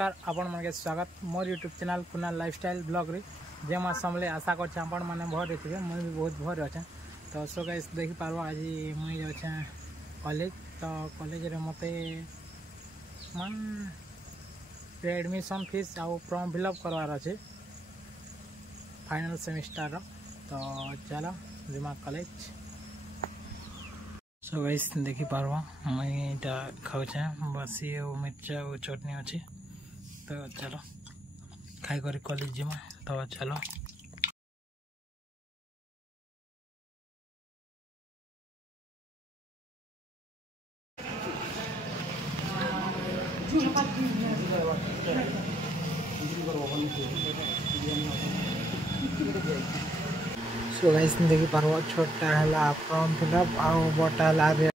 नमस्कार आपण मन स्वागत मोर YouTube channel Kunal lifestyle blog रे जे मैं समले आशा कर आपण मैंने भर थे मुझे भी बहुत भर अच्छे। तो सो गाइस देखी पार्व आज मुझे जाऊँ कॉलेज। तो कॉलेज रे मते मान एडमिशन फीस आउ फॉर्म फिलअप करवार अच्छे फाइनल सेमिस्टर। तो चलो जिमा कॉलेज। सो गाइस देखी पार्व मुझे खाऊचे बसी और मिर्चा और चटनी अच्छी। तो चलो खाई कर कॉलेज जिमा। तो चलो सो गाइस देखी पार्व छोटा है फॉर्म फिलअप आउ बटा है